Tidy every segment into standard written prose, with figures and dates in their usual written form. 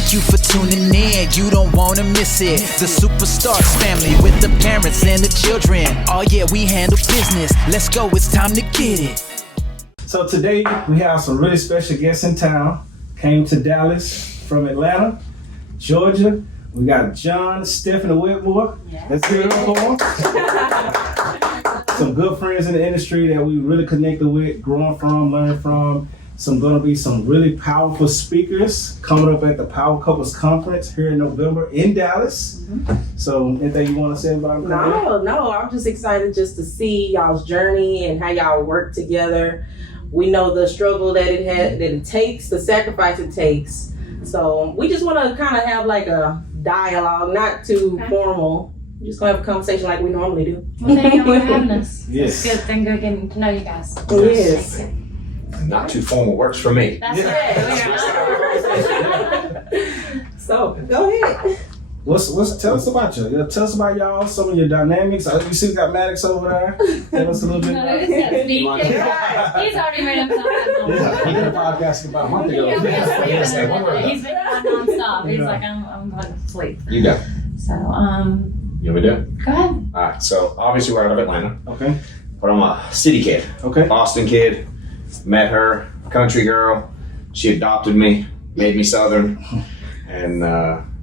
Thank you for tuning in, you don't wanna miss it. The Superstars family with the parents and the children. Oh yeah, we handle business. Let's go, it's time to get it. So today we have some really special guests in town. Came to Dallas from Atlanta, Georgia. We got John, Stephanie Wetmore. Yes. Let's hear it up for them. Some good friends in the industry that we really connected with, growing from, learning from. Gonna be some really powerful speakers coming up at the Power Couples Conference here in November in Dallas. Mm-hmm. So anything you want to say about it? No, I'm just excited just to see y'all's journey and how y'all work together. We know the struggle that it takes, the sacrifice it takes. So we just want to kind of have like a dialogue, not too formal. We're just gonna have a conversation like we normally do. Well, thank you for having us. Yes. It's good. Good getting to know you guys. Yes. Not too formal works for me. That's right. So go ahead. Tell us about you. Tell us about y'all, some of your dynamics. You see we got Maddox over there. Tell us a little bit. No, it's me. He's already made himself Yeah, he did a podcast about a month ago. He's been on nonstop. He's like, I'm going to sleep. You go. So, You want me to do it? go ahead. All right, so obviously we're out of Atlanta, Okay. but I'm a city kid, Okay. Boston kid. Met her, country girl. She adopted me, made me Southern, and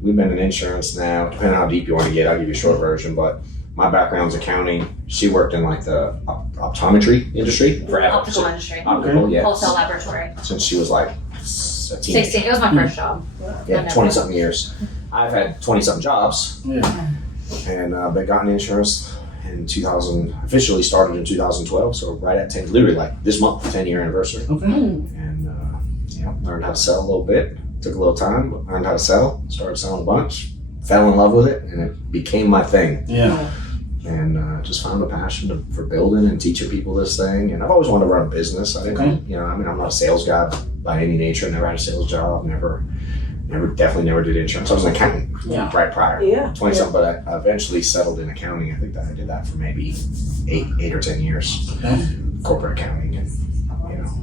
we've been in insurance now. Depending on how deep you want to get, I'll give you a short version, but my background's accounting. She worked in like the optometry industry forever. Optical industry. Optical, yeah. Wholesale laboratory. Since she was like a teenager. 16. It was my first job. Yeah, 20-something years. I've had 20-something jobs, Yeah. and but got in insurance in 2000. Officially started in 2012, so right at 10, literally like this month, 10-year anniversary. Okay. And learned how to sell a little bit. Took a little time, but learned how to sell. Started selling a bunch. Fell in love with it, and it became my thing. Yeah. And just found a passion for building and teaching people this thing. And I've always wanted to run a business. I didn't, I'm not a sales guy by any nature. Never had a sales job. Definitely never did insurance. I was an accountant right prior. Yeah. 20-something, but I eventually settled in accounting. I think that I did that for maybe eight or 10 years. Corporate accounting, and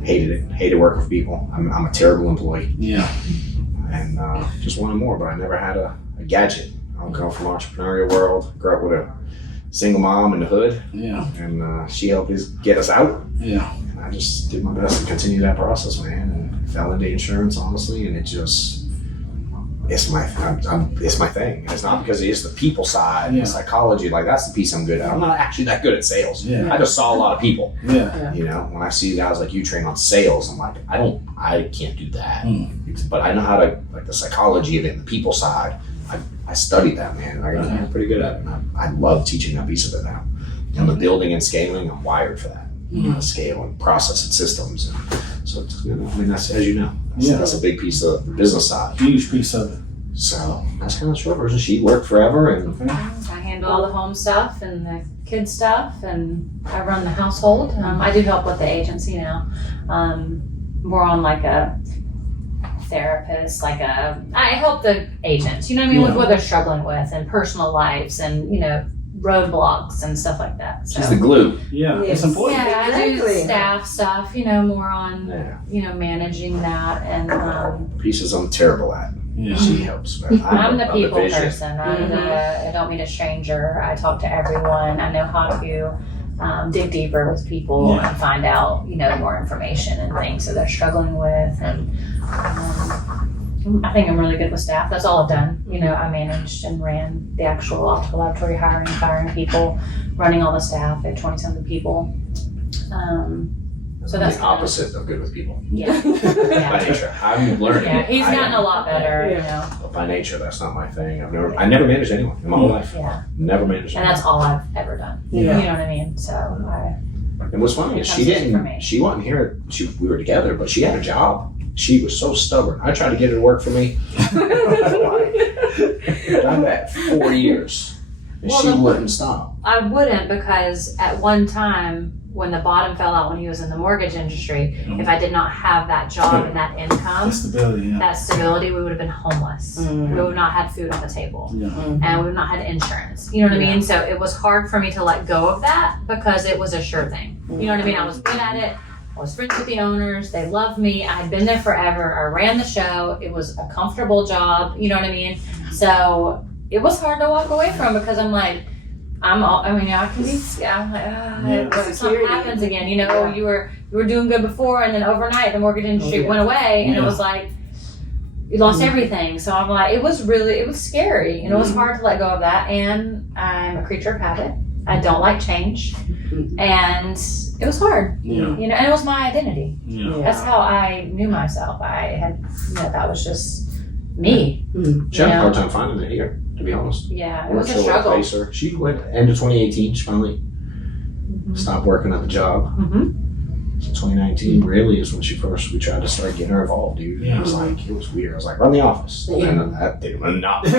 hated it. Hated working with people. I'm a terrible employee. Yeah. And just wanted more, but I never had a gadget. I come from entrepreneurial world. Grew up with a single mom in the hood. Yeah. And she helped us get us out. Yeah. And I just did my best to continue that process, man, and fell into insurance, honestly, and it just. It's my thing. It's not because it is the people side, the psychology. Like that's the piece I'm good at. I'm not actually that good at sales. Yeah. I just saw a lot of people. Yeah. When I see guys like you train on sales, I'm like, I can't do that. But I know how to, like the psychology of it, and the people side. I studied that, man. I'm pretty good at it. And I love teaching that piece of it now. And the building and scaling, I'm wired for that. Scale and process and systems. And so that's, as you know, that's a big piece of the business side. Huge piece of it. So that's kind of short version. She worked forever, and I handle all the home stuff and the kid stuff, and I run the household. I do help with the agency now, more on like a therapist, I help the agents. You know what I mean, with what they're struggling with and personal lives and roadblocks and stuff like that. So. She's the glue. Yeah, it's important. Yeah, I do staff stuff, more on, managing that and. Pieces I'm terrible at. Yeah. She helps. I'm the people person. I don't meet a stranger. I talk to everyone. I know how to dig deeper with people and find out, more information and things that they're struggling with. And I think I'm really good with staff. That's all I've done. I managed and ran the actual optical laboratory, hiring, firing people, running all the staff at 20-something people. So that's the opposite of good with people. Yeah. By nature, I'm learning. Yeah, he's gotten a lot better. But by nature, that's not my thing. I never managed anyone in my whole life. Yeah. Never managed. And that's all I've ever done. Yeah. You know what I mean? So And what's funny is she wasn't here. We were together, but she had a job. She was so stubborn. I tried to get her to work for me. Done that 4 years, and she wouldn't stop. I wouldn't, because at one time when the bottom fell out when he was in the mortgage industry, if I did not have that job and that income, that stability, we would have been homeless. We would have not had food on the table, and we would have not had insurance. You know what I mean? So it was hard for me to let go of that because it was a sure thing. You know what I mean? I was good at it. I was friends with the owners. They loved me. I had been there forever. I ran the show. It was a comfortable job. You know what I mean? So it was hard to walk away from because I'm like, I can be scared. I'm like, what if something happens again? You know, you were doing good before, and then overnight the mortgage industry went away, and it was like you lost everything. So I'm like, it was scary, and it was hard to let go of that. And I'm a creature of habit. I don't like change, and it was hard. You know, and it was my identity. That's how I knew myself. I had, that was just me. She had a hard time finding it here, to be honest. Yeah, it was a struggle. She quit end of 2018. She finally stopped working at the job. So 2019 really is when we tried to start getting her involved, dude. It was like, it was weird. I was like, run the office. And that didn't not. We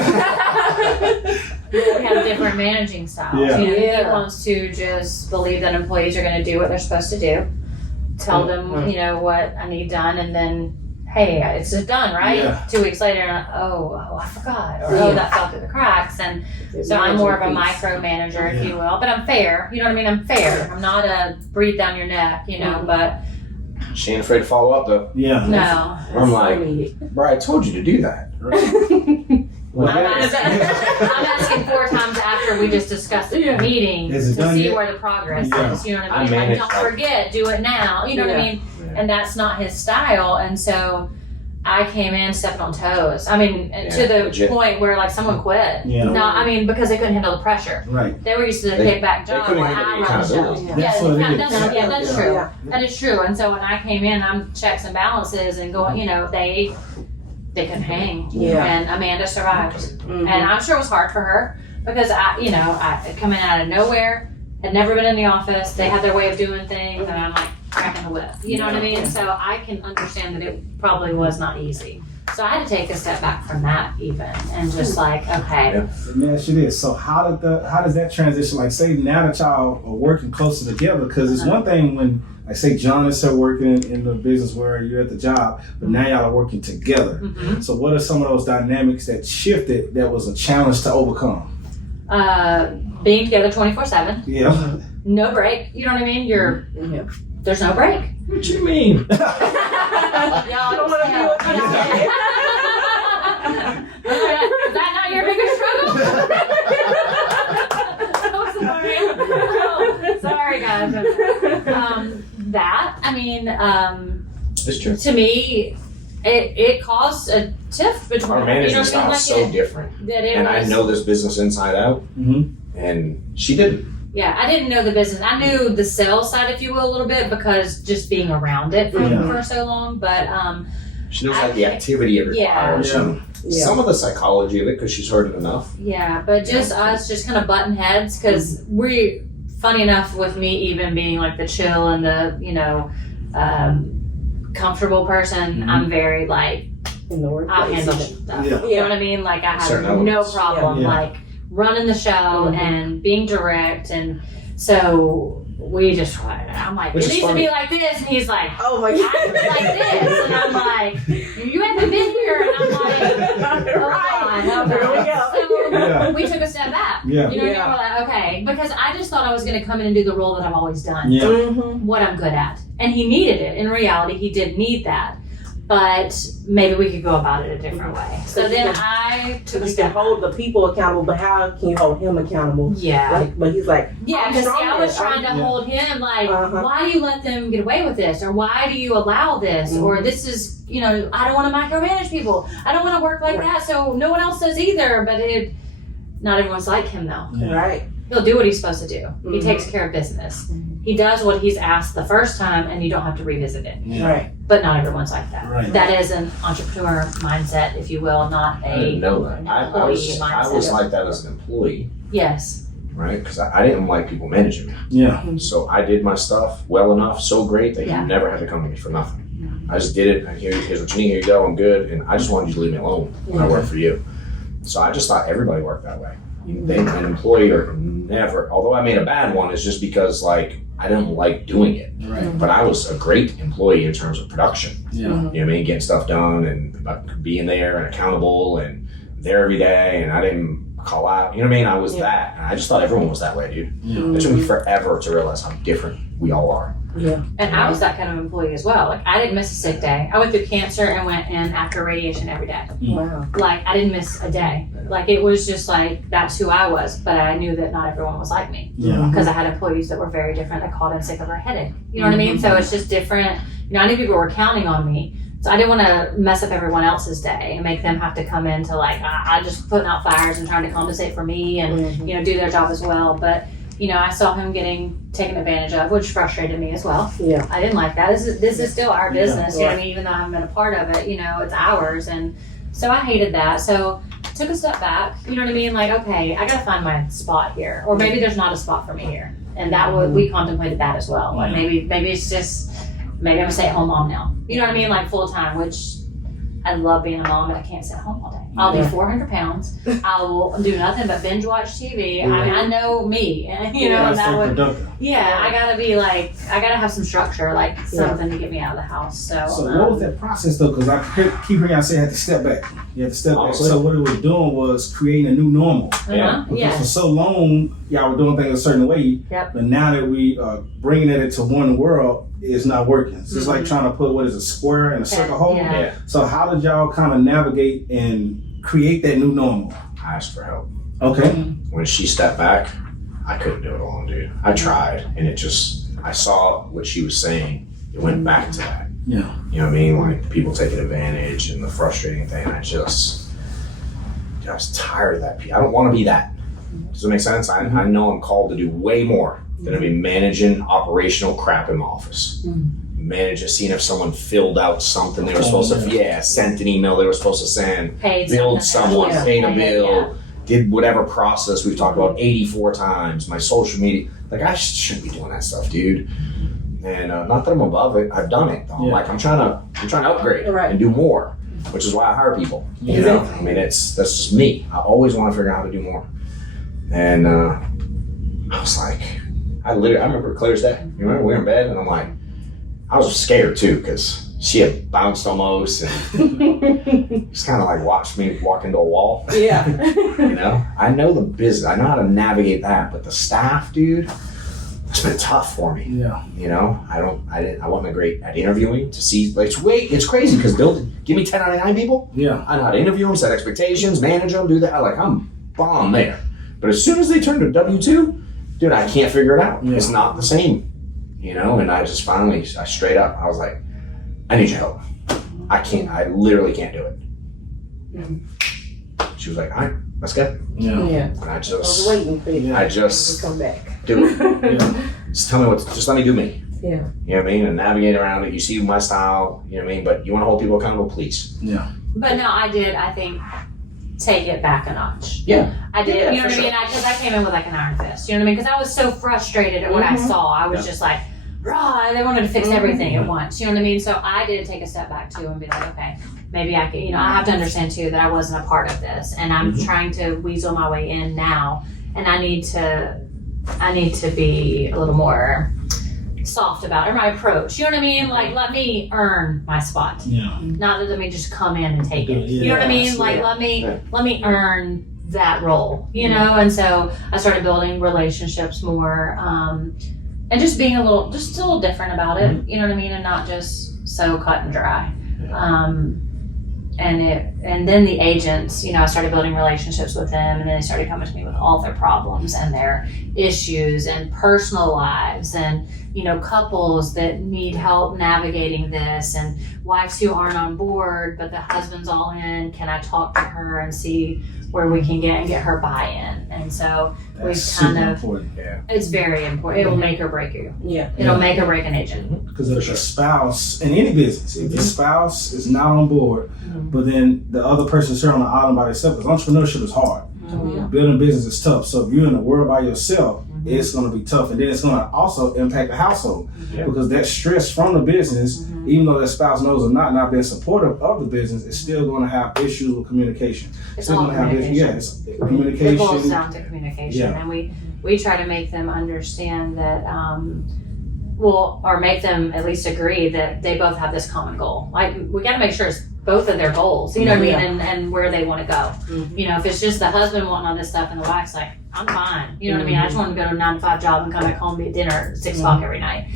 have different managing styles. You know, he wants to just believe that employees are going to do what they're supposed to do. Tell them, you know, what I need done, and then, hey, it's just done, right? 2 weeks later, oh, I forgot, or oh, that fell through the cracks. And so I'm more of a micromanager, if you will. But I'm fair. You know what I mean? I'm fair. I'm not a breathe down your neck, you know. But she ain't afraid to follow up, though. No. I'm like, bro, I told you to do that. I'm asking 4 times after we just discussed it in a meeting to see where the progress is. You know what I mean? Like, don't forget, do it now. You know what I mean? And that's not his style. And so I came in stepping on toes. I mean, to the point where like someone quit. No, I mean, because they couldn't handle the pressure. Right. They were used to the kickback job where I run the show. That's true. That is true. And so when I came in, I'm checks and balances and going, you know, they couldn't hang. And Amanda survived. And I'm sure it was hard for her because I coming out of nowhere, had never been in the office. They had their way of doing things, and I'm like cracking the whip. You know what I mean? So I can understand that it probably was not easy. So I had to take a step back from that even, and just like, okay. Let me ask you this: so how does that transition? Like, say now that y'all are working closer together, because it's one thing when, like, say John is still working in the business where you're at the job, but now y'all are working together. So what are some of those dynamics that shifted that was a challenge to overcome? Being together 24/7. No break. You know what I mean? There's no break. What you mean? Y'all don't want to be with me. Is that not your biggest struggle? Sorry, guys. It's true. To me, it caused a tiff between our management style is so different. And I know this business inside out, and she didn't. Yeah, I didn't know the business. I knew the sales side, if you will, a little bit because just being around it for so long. But she knows the activity it requires. Some of the psychology of it because she's heard it enough. Yeah, but just us just kind of butting heads because funny enough with me even being like the chill and the, comfortable person, I'm very like, I'll handle stuff. You know what I mean? Like I have no problem like running the show and being direct, and so we just I'm like, it needs to be like this, and he's like, oh my god, I feel like this, and I'm like, you haven't been here, and I'm like, so we took a step back. We're like, okay, because I just thought I was going to come in and do the role that I've always done, what I'm good at, and he needed it. In reality, he did need that. But maybe we could go about it a different way. So then I took a step. You can hold the people accountable, but how can you hold him accountable? But he's like, because I was trying to hold him like, why do you let them get away with this? Or why do you allow this? Or this is, I don't want to micromanage people. I don't want to work like that. So no one else does either. But not everyone's like him though. Right. He'll do what he's supposed to do. He takes care of business. He does what he's asked the first time, and you don't have to revisit it. Right. But not everyone's like that. That is an entrepreneur mindset, if you will, not a I didn't know that. I was like that as an employee. Yes. Right? Because I didn't like people managing me. So I did my stuff well enough, so great that you never had to come to me for nothing. I just did it. And here's what you need. Here you go. I'm good. And I just wanted you to leave me alone when I worked for you. So I just thought everybody worked that way. An employee or never, although I made a bad one, is just because like I didn't like doing it. Right. But I was a great employee in terms of production. You know what I mean? Getting stuff done and being there and accountable and there every day, and I didn't call out. You know what I mean? I was that. And I just thought everyone was that way, dude. It took me forever to realize how different we all are. Yeah. And I was that kind of employee as well. Like I didn't miss a sick day. I went through cancer and went in after radiation every day. Wow. Like I didn't miss a day. Like it was just like, that's who I was. But I knew that not everyone was like me. Yeah. Because I had employees that were very different that called in sick of their headache. You know what I mean? So it's just different. I knew people were counting on me. So I didn't want to mess up everyone else's day and make them have to come in to like, I just putting out fires and trying to compensate for me and, do their job as well. But, I saw him getting taken advantage of, which frustrated me as well. Yeah. I didn't like that. This is still our business, you know what I mean? Even though I haven't been a part of it, it's ours. And so I hated that. So took a step back, you know what I mean? Like, okay, I got to find my spot here. Or maybe there's not a spot for me here. And that we contemplated that as well. Like maybe it's just, maybe I'm a stay-at-home mom now. You know what I mean? Like full-time, which I love being a mom, but I can't sit home all day. I'll be 400 pounds. I will do nothing but binge watch TV. I mean, I know me, and that would, I gotta be like, I gotta have some structure, like something to get me out of the house. So what was that process though? Because I keep hearing y'all say I had to step back. You had to step back. So what it was doing was creating a new normal. Because for so long, y'all were doing things a certain way. Yep. But now that we are bringing it into one world, it's not working. It's just like trying to put a square in a circle hole. Yeah. So how did y'all kind of navigate and create that new normal? I asked for help. Okay. When she stepped back, I couldn't do it alone, dude. I tried, and I saw what she was saying. It went back to that. Yeah. You know what I mean? Like people taking advantage and the frustrating thing. I was tired of that. I don't want to be that. Does that make sense? I know I'm called to do way more than to be managing operational crap in my office. Managing, seeing if someone filled out something they were supposed to, sent an email they were supposed to send, billed someone, paid a bill, did whatever process we've talked about 84 times, my social media. Like I shouldn't be doing that stuff, dude. And not that I'm above it, I've done it. Like I'm trying to upgrade and do more, which is why I hire people. You know, I mean that's just me. I always want to figure out how to do more. And I was like, I remember clear as day. You remember we were in bed and I'm like, I was scared too because she had bounced almost and just kind of like watched me walk into a wall. Yeah. I know the business. I know how to navigate that, but the staff, dude, it's been tough for me. Yeah. I wasn't great at interviewing to see. Like, it's crazy because they'll give me 1099 people. Yeah. I know how to interview them, set expectations, manage them, do that. I'm bomb there. But as soon as they turn to W-2, dude, I can't figure it out. Yeah. It's not the same, and I just finally, I straight up, I was like, I need your help. I literally can't do it. She was like, all right, let's go. Yeah. And I was waiting for you. I just come back. Do it. Just tell me just let me do me. Yeah. You know what I mean? And navigate around it. You see my style, you know what I mean? But you want to hold people accountable, please. Yeah. But no, I think, take it back a notch. Yeah. I did, you know what I mean? Because I came in with like an iron fist, you know what I mean? Because I was so frustrated at what I saw. I was just like, rah, they wanted to fix everything at once, you know what I mean? So I did take a step back too and be like, okay, maybe I can, I have to understand too that I wasn't a part of this and I'm trying to weasel my way in now and I need to be a little more soft about it, or my approach, you know what I mean? Like, let me earn my spot. Yeah. Not let me just come in and take it. You know what I mean? Like, let me earn that role, And so I started building relationships more, and just being a little different about it, you know what I mean? And not just so cut and dry. And then the agents, I started building relationships with them, and then they started coming to me with all their problems and their issues and personal lives and, couples that need help navigating this and wives who aren't on board, but the husband's all in. Can I talk to her and see where we can get her buy-in? And so That's we've kind super of, important. it's very important. It will make or break you. Yeah. It'll make or break an agent. Because if the spouse, in any business, if the spouse is not on board, but then the other person's here on the island by themselves, because entrepreneurship is hard. Building business is tough. So if you're in the world by yourself, it's going to be tough. And then it's going to also impact the household because that stress from the business, even though that spouse knows or not being supportive of the business, it's still going to have issues with communication. It's still all going to have issues. Communication. It boils down to communication. And we try to make them understand that, or make them at least agree that they both have this common goal. Like, we got to make sure it's both of their goals, you know what I mean, and where they want to go. If it's just the husband wanting all this stuff and the wife's like, I'm fine, you know what I mean, I just want to go to a 9-to-5 job and come back home and be at dinner at 6 o'clock every night.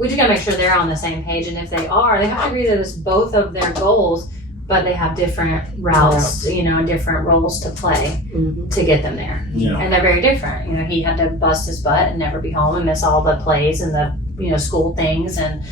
we just gotta make sure they're on the same page. And if they are, they have to agree that it's both of their goals, but they have different routes, and different roles to play to get them there. Yeah. And they're very different. He had to bust his butt and never be home and miss all the plays and the, school things and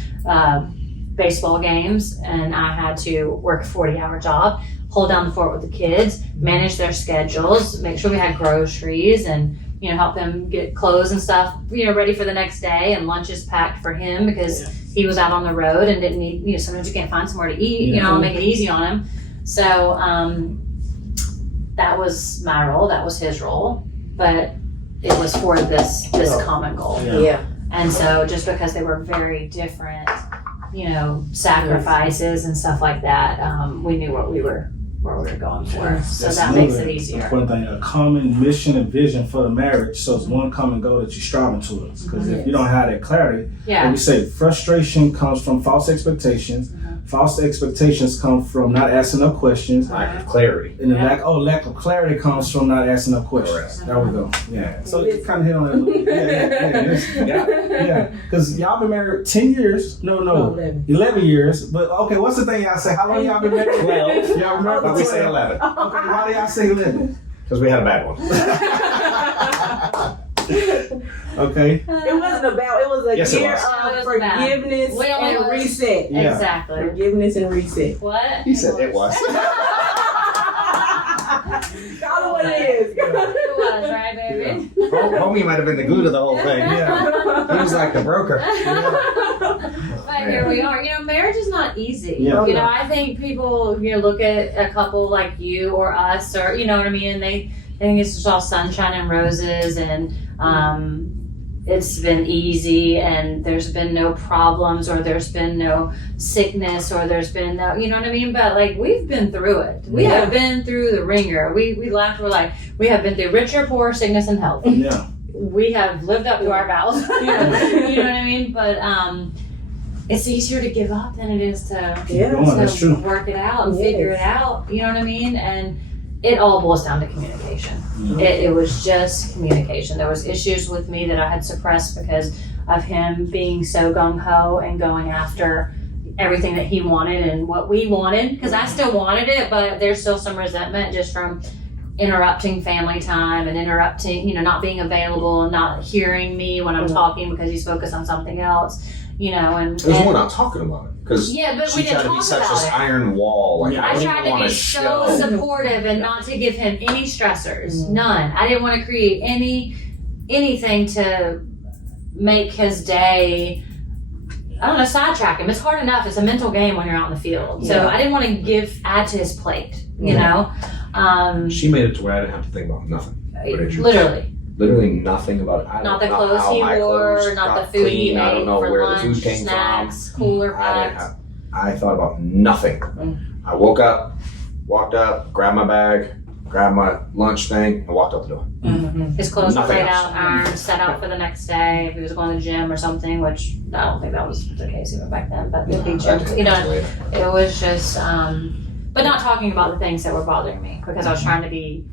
baseball games. And I had to work a 40-hour job, hold down the fort with the kids, manage their schedules, make sure we had groceries and, help them get clothes and stuff, ready for the next day, and lunches packed for him because he was out on the road and didn't need, sometimes you can't find somewhere to eat, make it easy on him. So that was my role, that was his role, but it was for this common goal. Yeah. And so just because they were very different, sacrifices and stuff like that, we knew what we were going for. So That's that makes it easier. Important thing, a common mission and vision for the marriage. So it's one common goal that you're striving towards. Because if you don't have that clarity, like we say, frustration comes from false expectations. False expectations come from not asking enough questions. Lack of clarity. And the lack of clarity comes from not asking enough questions. There we go. Yeah. So you kind of hit on that a little bit. Yeah. Because y'all been married 10 years. No, 11 years. But okay, what's the thing y'all say? How long y'all been married? 12. Y'all been married But we 12. say 11. Okay, why do y'all say 11? Because we had a bad one. Okay. It was a Yes, it year was. of forgiveness and reset. Yeah. Exactly. Forgiveness and reset. What? He said it was. Call it what it is. It was, right, baby? Homie might have been the glue to the whole thing. Yeah. He was like the broker. But here we are. Marriage is not easy. Yeah. I think people, look at a couple like you or us, or you know what I mean, and they think it's just all sunshine and roses, and it's been easy, and there's been no problems, or there's been no sickness, or there's been no, you know what I mean? But like, we've been through it. We have been through the ringer. We laughed. We're like, we have been through rich or poor, sickness and health. Yeah. We have lived up to our vows. You know what I mean? But it's easier to give up than it is to, That's true. work it out and figure it out. You know what I mean? And it all boils down to communication. It was just communication. There was issues with me that I had suppressed because of him being so gung-ho and going after everything that he wanted and what we wanted, because I still wanted it, but there's still some resentment just from interrupting family time and interrupting, not being available and not hearing me when I'm talking because he's focused on something else, and There's more not talking about it. Because but she we didn't tried to be talk such about this it. iron wall. Like, I I don't tried even to want be to so show. supportive and not to give him any stressors. None. I didn't want to create anything to make his day, I don't know, sidetrack him. It's hard enough. It's a mental game when you're out in the field. So I didn't want to add to his plate, you know? She made it to where I didn't have to think about nothing. Literally nothing about it. I not the don't know clothes how he my wore, clothes not got the food he clean. ate I don't know for where lunch, the food came snacks, from. cooler packed. I thought about nothing. I woke up, walked up, grabbed my bag, grabbed my lunch thing, and walked out the door. His clothes were Nothing laid else. out, ironed, set out for the next day. If he was going to the gym or something, which I don't think that was the case even back then, but the big gym, it was just, but not talking about the things that were bothering me because I was trying to be,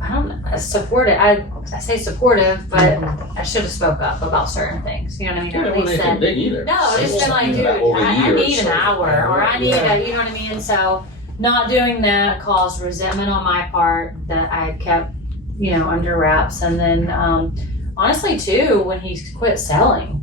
I don't know, supportive. I say supportive, but I should have spoke up about certain things. You know what I mean? Or at least said, no, just been like, dude, I need an hour, or I need a, you know what I mean? So not doing that caused resentment on my part that I kept, under wraps. And then, honestly, too, when he quit selling,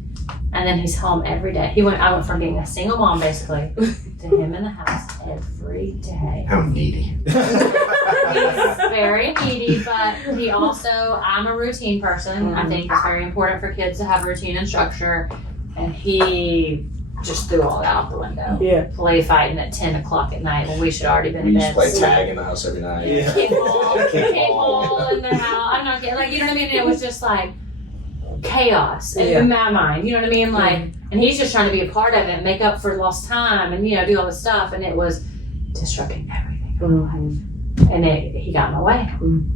and then he's home every day. I went from being a single mom, basically, to him in the house every day. How needy. He's very needy, but he also, I'm a routine person. I think it's very important for kids to have routine and structure. And he just threw all that out the window. Yeah. Play fighting at 10 o'clock at night when we should already been We in used bed. to play sleeping. tag in the house every night. Yeah. Kickball in their house. I'm not kidding. Like, you know what I mean? It was just like chaos in my mind. You know what I mean? Like, and he's just trying to be a part of it, make up for lost time, and do all this stuff. And it was disrupting everything in my life. And he got in my way.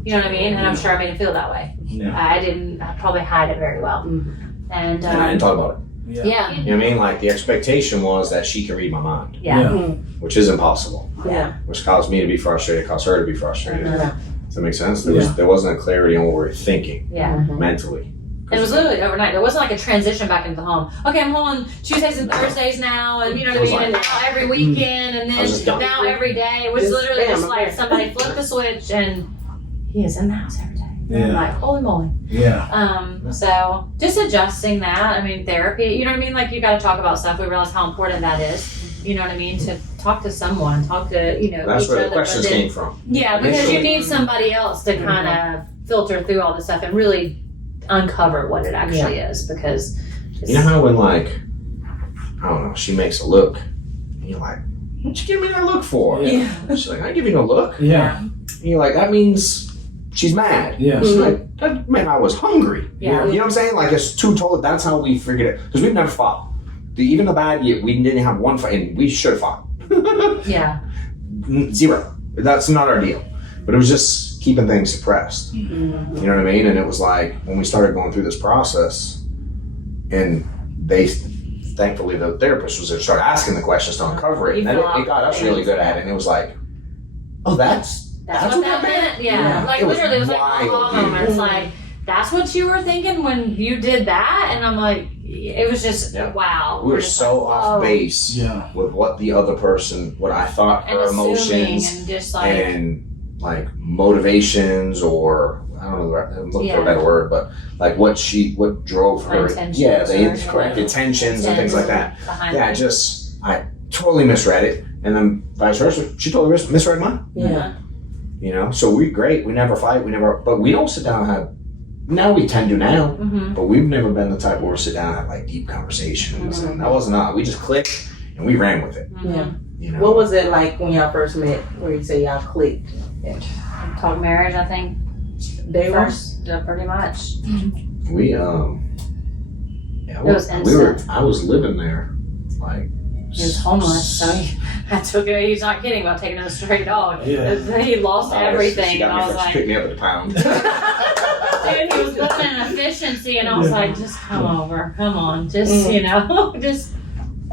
You know what I mean? And I'm sure I made him feel that way. Yeah. I probably hide it very well. And And I didn't talk about it. yeah. You know what I mean? Like, the expectation was that she could read my mind, which is impossible. Yeah. Which caused me to be frustrated, caused her to be frustrated. Yeah. Does that make sense? There wasn't a clarity on what we were thinking Yeah. mentally. And it was literally overnight. There wasn't like a transition back into the home. Okay, I'm home on Tuesdays and Thursdays now, and you know what I mean? And now every weekend, and then now every day. It was literally just like somebody flipped the switch, and he is in the house every day. Yeah. I'm like, holy moly. Yeah. So just adjusting that. I mean, therapy, you know what I mean? Like, you got to talk about stuff. We realize how important that is. You know what I mean? To talk to someone, talk to, you know, that's each where other. the questions came from. Yeah, because you need somebody else to kind of filter through all this stuff and really uncover what it actually is. Because you know how when, like, I don't know, she makes a look, and you're like, what'd you give me that look for? Yeah. She's like, I give you no look. Yeah. And you're like, that means she's mad. Yeah. She's like, that meant I was hungry. Yeah. You know what I'm saying? Like, it's too total. That's how we figured it. Because we've never fought. Even the bad year, we didn't have one fight, and we should have fought. Yeah. Zero. That's not our deal. But it was just keeping things suppressed. Mm-hmm. You know what I mean? And it was like, when we started going through this process, and they, thankfully, the therapist was there to start asking the questions to uncover it. And then it got us really good at it. And it was like, oh, that's what that meant. Yeah. Like, literally, it was like aha moments. Like, that's what you were thinking when you did that? And I'm like, it was just, wow. We were so off base with what the other person, what I thought her emotions and just like, and like motivations, or I don't know, I'm looking for a better word, but like what drove her. The correct intentions and things like that. I totally misread it. And then vice versa, she totally misread mine. Yeah. You know, so we never fight, but we don't sit down and have. Now we tend to now, but we've never been the type where we sit down and have like deep conversations. And that wasn't us. We just clicked and we ran with it. Yeah. You know? What was it like when y'all first met, where you say y'all clicked? talk marriage, I think. Day First, pretty much. We I was living there, like. He was homeless, so I took it. He's not kidding about taking a stray dog. Yeah. He lost everything, and I was like, pick me up at the pound. dude, he was living in efficiency, and I was like, just come over, come on, just you know, just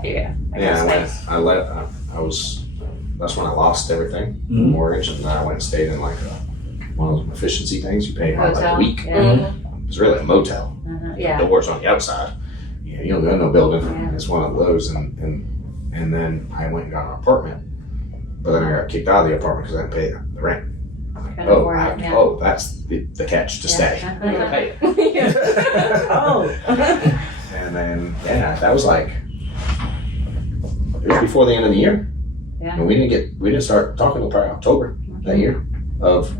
that's when I lost everything, the mortgage, and then I went and stayed in like one of those efficiency things you pay like a week. Yeah. It was really a motel. Yeah. The doors on the outside. Yeah, you don't got no building. Yeah. It's one of those, and then I went and got an apartment, but then I got kicked out of the apartment because I didn't pay the rent. That's the catch to stay. I gotta pay it. And then that was like it was before the end of the year. Yeah. And we didn't start talking until probably October that year of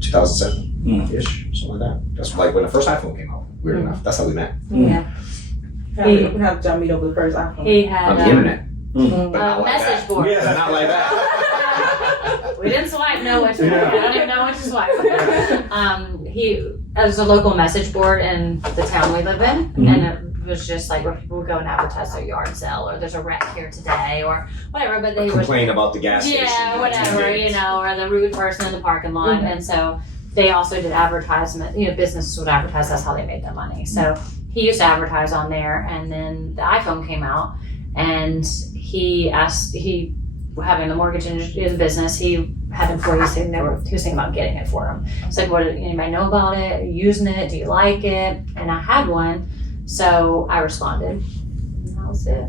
2007 ish, something like that. That's like when the first iPhone came out. Weird enough. That's how we met. Yeah. How did y'all meet over the first iPhone? He had on the internet. But a message board. Yeah, not like that. We didn't swipe no which way. I don't even know which to swipe. There's a local message board in the town we live in, and it was just like where people would go and advertise their yard sale, or there's a wreck here today, or whatever. But they would complain about the gas station. Yeah, whatever, you know, or the rude person in the parking lot, and so they also did advertisement. You know, businesses would advertise. That's how they made their money. So he used to advertise on there, and then the iPhone came out, and he having the mortgage in business, he had employees saying he was thinking about getting it for him. It's like, what, anybody know about it? Are you using it? Do you like it? And I had one, so I responded. And that was it.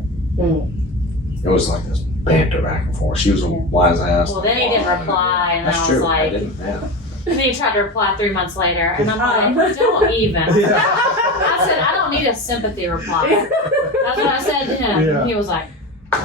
It was like this banter back and forth. She was a wise ass. Well, then he didn't reply, and That's I was true. like, I didn't. Yeah. and then he tried to reply 3 months later, and I'm like, don't even. I said, I don't need a sympathy reply. That's what I said to him. Yeah. And he was like,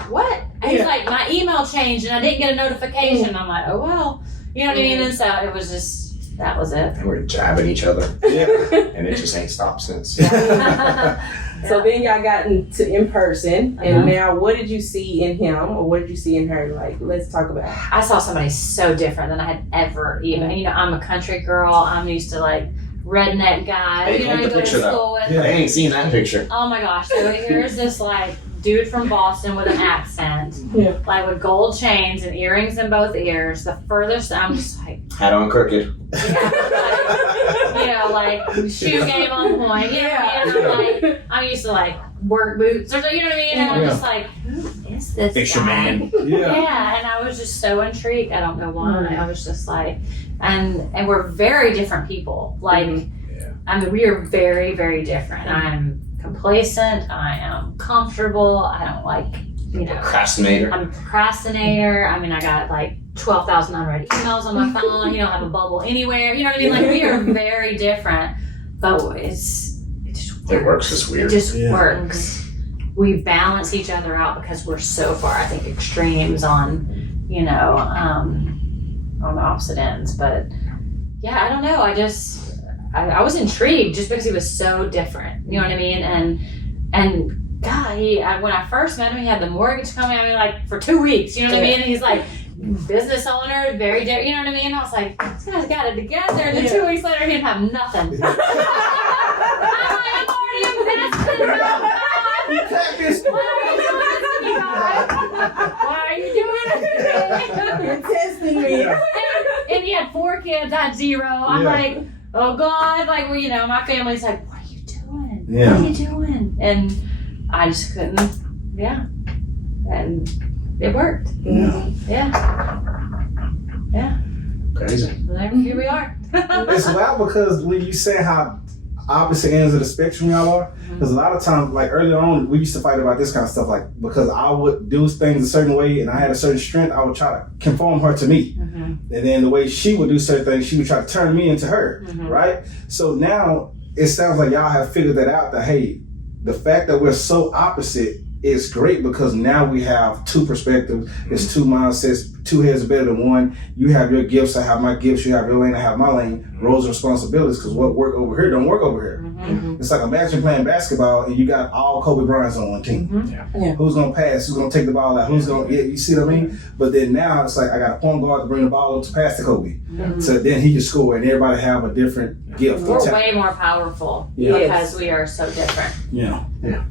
what? And he's like, my email changed and I didn't get a notification. I'm like, oh well. You know what I mean? And so it was just, that was it. And we're jabbing each other. And it just ain't stopped since. So then y'all got into in person, and now what did you see in him, or what did you see in her? Like, let's talk about it. I saw somebody so different than I had ever even. You know, I'm a country girl. I'm used to like redneck guys. Hey, you know, paint the go to picture school with. I ain't seen that picture. Oh my gosh. So here's this like dude from Boston with an accent, like with gold chains and earrings in both ears. The furthest, I'm just like, hat on crooked. you know, like shoe game on point. You know what I mean? I'm like, I'm used to like work boots, or you know what I mean? And I'm just like, who is this Fisher guy? man. Yeah, and I was just so intrigued. I don't know why. I was just like, and we're very different people. Like I mean, we are very, very different. I'm complacent. I am comfortable. I don't like, Procrastinator. I'm a procrastinator. I mean, I got like 12,000 unread emails on my phone. You don't have a bubble anywhere. You know what I mean? Like, we are very different, but it just works. It works. It's weird. It just works. We balance each other out because we're so far, I think, extremes on, on the opposite ends. But yeah, I don't know. I was intrigued just because he was so different. You know what I mean? And God, when I first met him, he had the mortgage coming. I mean, like for 2 weeks. You know what I mean? And he's like business owner, very different. You know what I mean? I was like, this guy's got it together. And then 2 weeks later, he didn't have nothing. I'm like, I'm already invested. Why are you doing it? You're testing me. And he had 4 kids, I had 0. I'm like, oh God, like, well, my family's like, what are you doing? Yeah. What are you doing? And I just couldn't, and it worked. Yeah. Crazy. And here we are. It's wild because when you say how opposite ends of the spectrum y'all are, because a lot of times, like earlier on, we used to fight about this kind of stuff, like because I would do things a certain way and I had a certain strength, I would try to conform her to me. And then the way she would do certain things, she would try to turn me into her, right? So now it sounds like y'all have figured that out, that hey, the fact that we're so opposite is great because now we have 2 perspectives, it's 2 mindsets, 2 heads are better than one. You have your gifts, I have my gifts, you have your lane, I have my lane, roles and responsibilities, because what work over here don't work over here. It's like imagine playing basketball and you got all Kobe Bryant's on one team. Who's gonna pass? Who's gonna take the ball out? Who's gonna you see what I mean? But then now it's like I got a point guard to bring the ball up to pass to Kobe. So then he can score and everybody have a different gift. We're way more powerful because we are so different.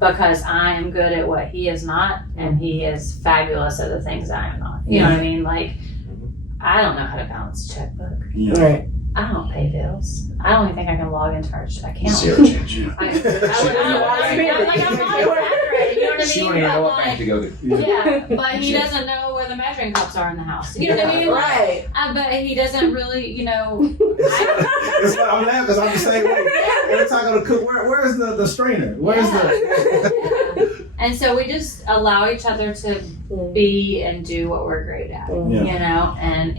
Because I am good at what he is not, and he is fabulous at the things I am not. You know what I mean? Like, I don't know how to balance a checkbook. Right. I don't pay bills. I don't even think I can log into our account. 0 change. I'm not exaggerating, you know what I mean? She don't even know what bank to go to. Yeah, but he doesn't know where the measuring cups are in the house. You know what I mean? Right. But he doesn't really, It's like, I'm laughing because I'm the same way. Every time I go to cook, where's the strainer? Where's the... And so we just allow each other to be and do what we're great at, and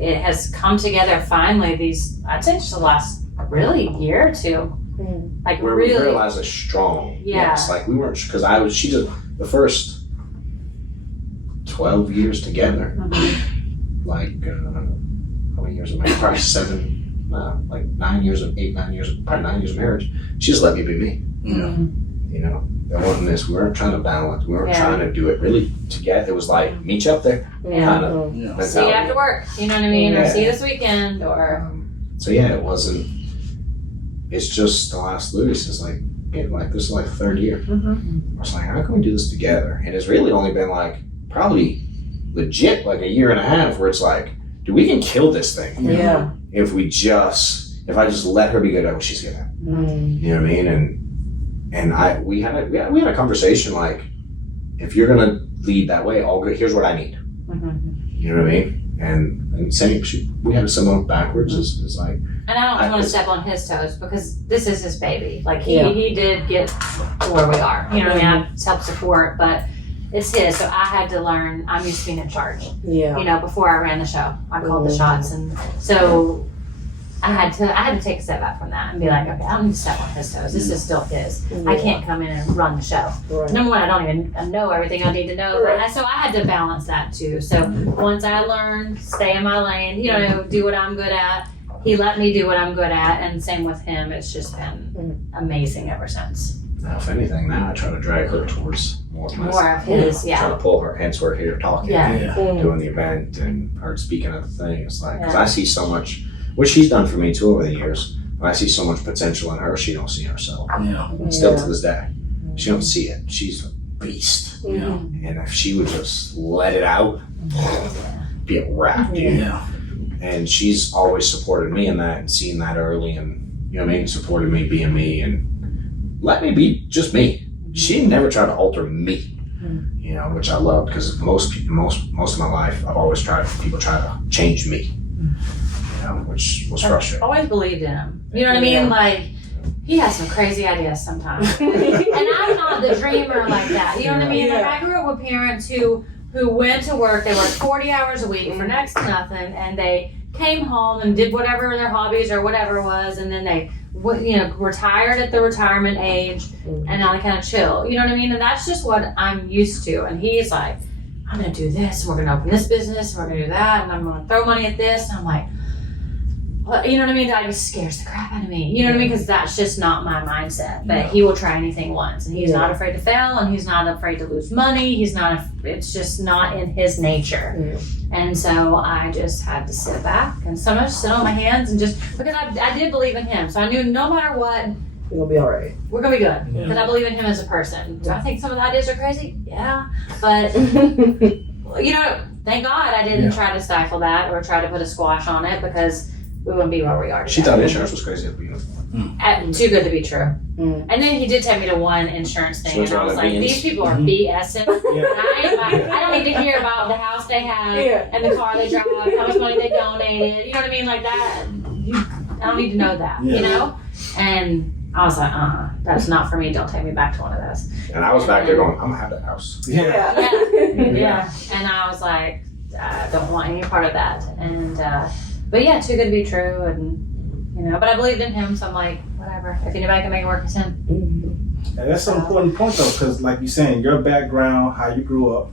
it has come together finally I'd say just the last really year or 2. Like Where really. we realized it's strong. Yeah. Yes, like we weren't, because she did the first 12 years together. Like, how many years of marriage? Probably 9 years of marriage. She just let me be me. There wasn't this, we weren't trying to balance, we weren't trying to do it really together. It was like, meet you up there, kind of mentality. See you after work, you know what I mean? Or see you this weekend, or... it wasn't, it's just the last Louis is like, this is like the 3rd year. I was like, how can we do this together? And it's really only been like, probably legit like a year and a half where it's like, dude, we can kill this thing. If I just let her be good at what she's good at. You know what I mean? And we had a conversation like, if you're gonna lead that way, here's what I need. You know what I mean? And same, we had a similar backwards. It's like, and I don't want to step on his toes because this is his baby. Like he did get to where we are. You know what I mean? I helped support, but it's his. So I had to learn. I'm used to being in charge. Before I ran the show, I called the shots, and so I had to take a step back from that and be like, okay, I don't need to step on his toes. This is still his. I can't come in and run the show. Number one, I don't even know everything I need to know. So I had to balance that too. So once I learned, stay in my lane, do what I'm good at. He let me do what I'm good at, and same with him. It's just been amazing ever since. Now, if anything, now I try to drag her towards more of his, Try to pull her, hence we're here talking, doing the event and her speaking at the thing. It's like, because I see so much, which she's done for me too over the years, but I see so much potential in her, she don't see herself. Still to this day. She don't see it. She's a beast. And if she would just let it out, be a wrap, dude. And she's always supported me in that and seen that early and, supported me being me and let me be just me. She never tried to alter me, which I love because most of my life I've always tried, people try to change me. which was frustrating. Always believed in him. You know what I mean? Like, he has some crazy ideas sometimes. And I'm not the dreamer like that. You know what I mean? Like, I grew up with parents who went to work, they worked 40 hours a week for next to nothing, and they came home and did whatever their hobbies or whatever it was, and then they retired at the retirement age, and now they kind of chill. You know what I mean? And that's just what I'm used to. And he's like, I'm going to do this, and we're going to open this business, and we're going to do that, and I'm going to throw money at this. And I'm like, well, you know what I mean? That just scares the crap out of me. You know what I mean? Because that's just not my mindset. But he will try anything once, and he's not afraid to fail, and he's not afraid to lose money. It's just not in his nature. And so I just had to sit back and sometimes sit on my hands and just, because I did believe in him. So I knew no matter what, we're gonna be all right. We're gonna be good because I believe in him as a person. Do I think some of the ideas are crazy? Yeah, but thank God I didn't try to stifle that or try to put a squash on it, because we wouldn't be where we are today. She thought insurance was crazy at the beginning. Too good to be true. And then he did take me to one insurance thing, and I was like, these people are BSing. I don't need to hear about the house they have and the car they drive, how much money they donated. You know what I mean? Like that. I don't need to know that. You know? And I was like, that's not for me. Don't take me back to one of those. And I was back there going, I'm gonna have that house. Yeah. And I was like, I don't want any part of that. And but yeah, too good to be true. And but I believed in him, so I'm like, whatever. If anybody can make it work, it's him. And that's an important point though, because like you're saying, your background, how you grew up,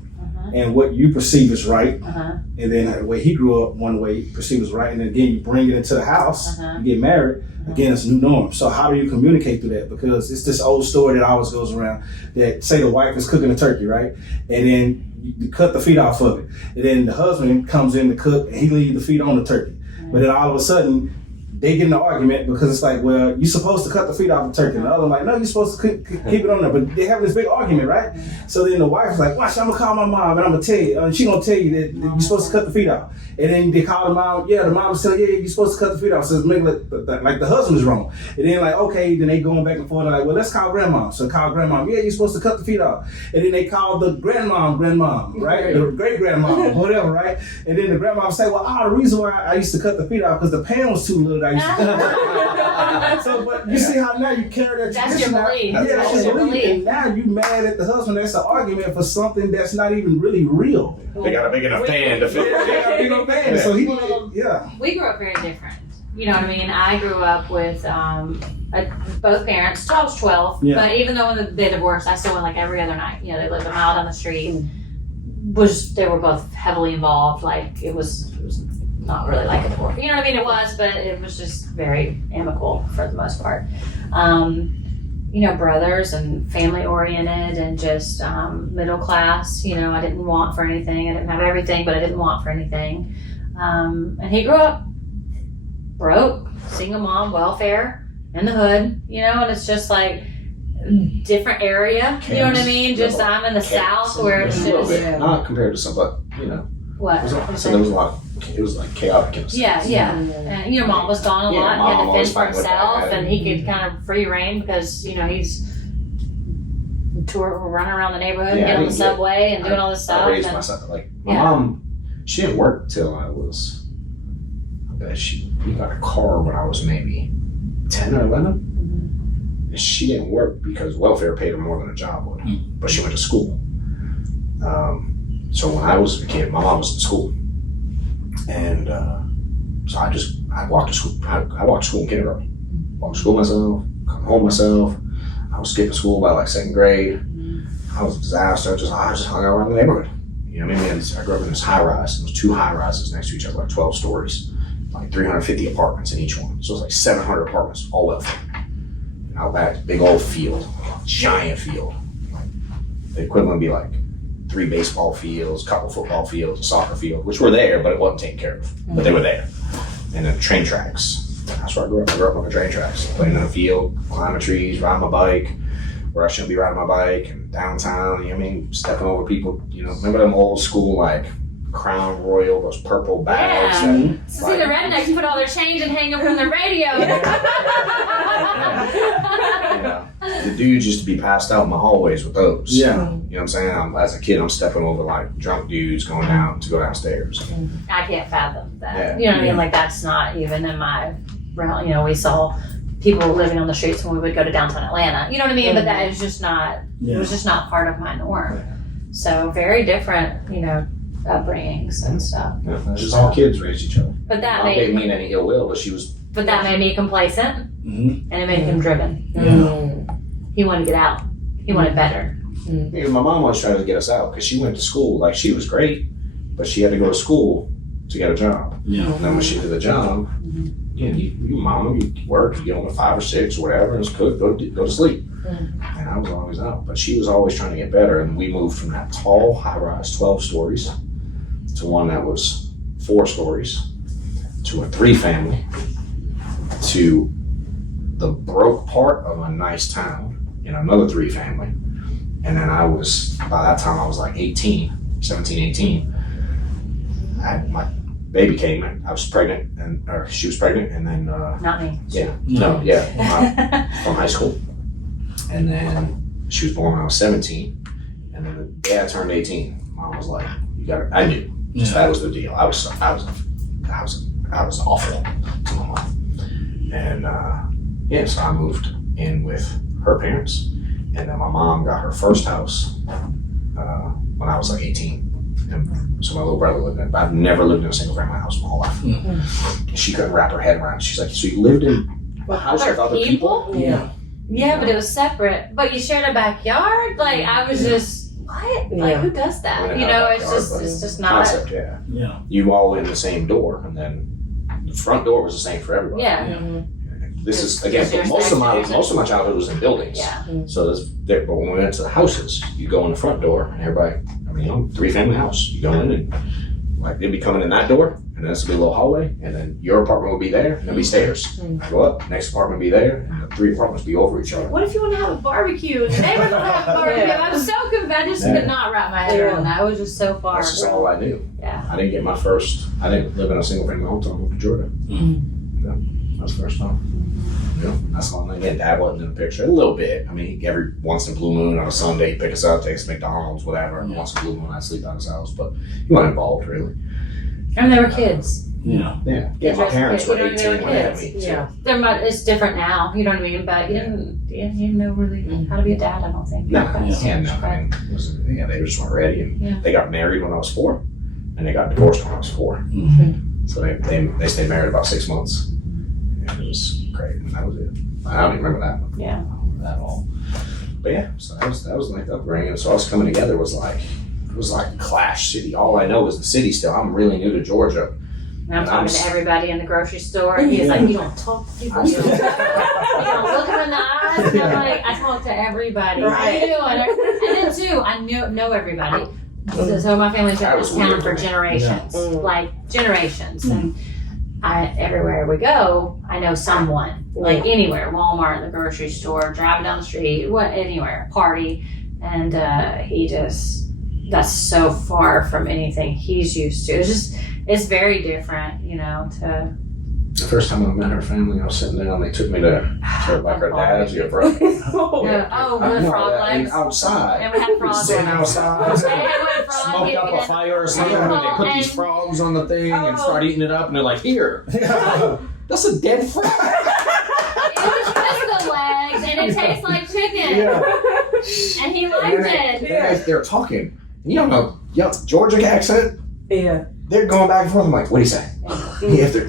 and what you perceive is right, and then the way he grew up, one way he perceived was right, and then again you bring it into the house, you get married, again it's a new norm. So how do you communicate through that? Because it's this old story that always goes around that say the wife is cooking a turkey, right, and then you cut the feet off of it, and then the husband comes in to cook and he leaves the feet on the turkey, but then all of a sudden they get in an argument because it's like, well, you're supposed to cut the feet off the turkey. And the other one like, no, you're supposed to keep it on there. But they have this big argument, right? So then the wife's like, watch, I'm going to call my mom and I'm going to tell you. And she's going to tell you that you're supposed to cut the feet off. And then they call the mom. Yeah, the mom's telling you're supposed to cut the feet off. So it's making like the husband's wrong. And then like, okay, then they going back and forth. They're like, well, let's call grandma. So call grandma. Yeah, you're supposed to cut the feet off. And then they call the grandmom, right? The great-grandma, whatever, right? And then the grandma say, well, the reason why I used to cut the feet off because the pan was too little that I used to cut. So, but you see how now you carry that tradition. That's your belief. That's your belief. And now you mad at the husband. That's an argument for something that's not even really real. They got a big enough fan to fit. They got a big enough fan. So he, we grew up very different. You know what I mean? I grew up with both parents. I was 12, but even though when they divorced, I still went like every other night. They lived a mile down the street. They were both heavily involved. Like it was not really like a divorce. You know what I mean? It was, but it was just very amicable for the most part. Brothers and family oriented and just middle class. I didn't want for anything. I didn't have everything, but I didn't want for anything. And he grew up broke, single mom, welfare, in the hood, and it's just like different area. You know what I mean? Just I'm in the South where it's just not compared to some, but what? So there was a lot. It was like chaotic. Yeah. And your mom was gone a lot. He had to fend for himself, and he could kind of free reign because he's running around the neighborhood, getting on the subway, and doing all this stuff. I raised myself. Like my mom, she didn't work till I bet we got a car when I was maybe 10 or 11. And she didn't work because welfare paid her more than a job would, but she went to school. So when I was a kid, my mom was in school. And so I walked to school. I walked to school in kindergarten. Walked to school myself, come home myself. I was skipping school by like second grade. I was a disaster. I just hung out around the neighborhood. You know what I mean? I grew up in this high rise. There was 2 high rises next to each other, like 12 stories, like 350 apartments in each one. So it was like 700 apartments, all welfare. And out back, big old field, giant field. The equivalent would be like 3 baseball fields, a couple football fields, a soccer field, which were there, but it wasn't taken care of. But they were there. And then train tracks. That's where I grew up. I grew up on the train tracks, playing in the field, climbing trees, riding my bike, where I shouldn't be riding my bike, and downtown, stepping over people. Remember them old school, like, Crown Royal, those purple bags? Yeah. See, the rednecks put all their change and hang them from the radio. the dudes used to be passed out in the hallways with those. Yeah. You know what I'm saying? As a kid, I'm stepping over like drunk dudes going down to go downstairs. I can't fathom that. Yeah. You know what I Yeah. mean? Like that's not even in my realm. You know, we saw people living on the streets when we would go to downtown Atlanta. You know what I mean? But that is just not. It was just not part of my norm. So very different, you know, upbringings and stuff. Yeah, it's just all kids raised each other. But that Mom didn't made mean any ill will, but she was. but that made me complacent, Mm-hmm. and it made him driven. He wanted to get out. He wanted better. Yeah, my mom was trying to get us out because she went to school. Like she was great, but she had to go to school to get a job. Yeah. And then when she did the job, you mama, you work, you get home at 5 or 6 or whatever, and it's good, go to sleep. And I was always out, but she was always trying to get better. And we moved from that tall, high-rise, 12 stories, to one that was 4 stories, to a 3-family, to the broke part of a nice town in another 3-family. And then by that time I was like 17, 18. My baby came in, I was pregnant, or she was pregnant, and then, Not me. from high school. And then she was born when I was 17, and then the day I turned 18, Mom was like, "You got it." I knew that was the deal. I was awful to my mom, and so I moved in with her parents, and then my mom got her first house when I was like 18. And so my little brother lived in it, but I've never lived in a single family house my whole life. She couldn't wrap her head around it. She's like, "So you lived in a house with other people?" Yeah. Yeah, but it was separate. But you shared a backyard? Like, I was just, what? Like, who does that? You know, it's just not. Concept, yeah. Yeah. You all in the same door, and then the front door was the same for everybody. Yeah. This is again, but most of my childhood was in buildings. Yeah. So but when we went to the houses, you go in the front door, and everybody, 3-family house. You go in and like they'd be coming in that door, and then this would be a little hallway, and then your apartment would be there, and there'd be stairs. I go up, next apartment would be there, and the 3 apartments would be over each other. What if you want to have a barbecue? The neighbors want to have a barbecue. I was so confused. I just could not wrap my head around that. It was just so far. That's just all I knew. Yeah. I didn't live in a single family home until I moved to Georgia. Yeah, that's the first time. Yeah, that's all. Again, Dad wasn't in the picture a little bit. I mean, every once in a blue moon on a Sunday, he'd pick us up, take us to McDonald's, whatever. And once in a blue moon, I'd sleep at his house, but he wasn't involved really. And they were kids. Yeah. Yeah, my parents were 18 They were when they had kids. me. Yeah. It's different now, you know what I mean? But you didn't know really how to be a dad, I don't think. No, Back then. They just weren't ready, and Yeah. they got married when I was 4, and they got divorced when I was 4. So they stayed married about 6 months. And it was great, and that was it. I don't even remember that. Yeah. I don't remember that at all. But yeah, so that was like the upbringing. So us coming together was like Clash City. All I know is the city still. I'm really new to Georgia. And I'm talking to everybody in the grocery store, and he's like, "You don't talk to people. You don't look them in the eyes." And I'm like, I talk to everybody. Right. I do, and then too, I know everybody. So my family That was was counted weird for to me. generations, like generations, and everywhere we go, I know someone. Like anywhere, Walmart, the grocery store, driving down the street, anywhere, party, and that's so far from anything he's used to. It's very different, you know, to. The first time I met her family, I was sitting there and they took me to like her dad's, your brother. The frog legs. Outside. And we had frog Sitting legs. outside. Smoked up a fire or something, and they put these frogs on the thing and start eating it up, and they're like, "Here, that's a dead frog." It was just the legs, and it tastes like chicken. And he liked it. They're talking. You don't know, Georgia accent. Yeah. They're going back and forth. I'm like, "What do you say?"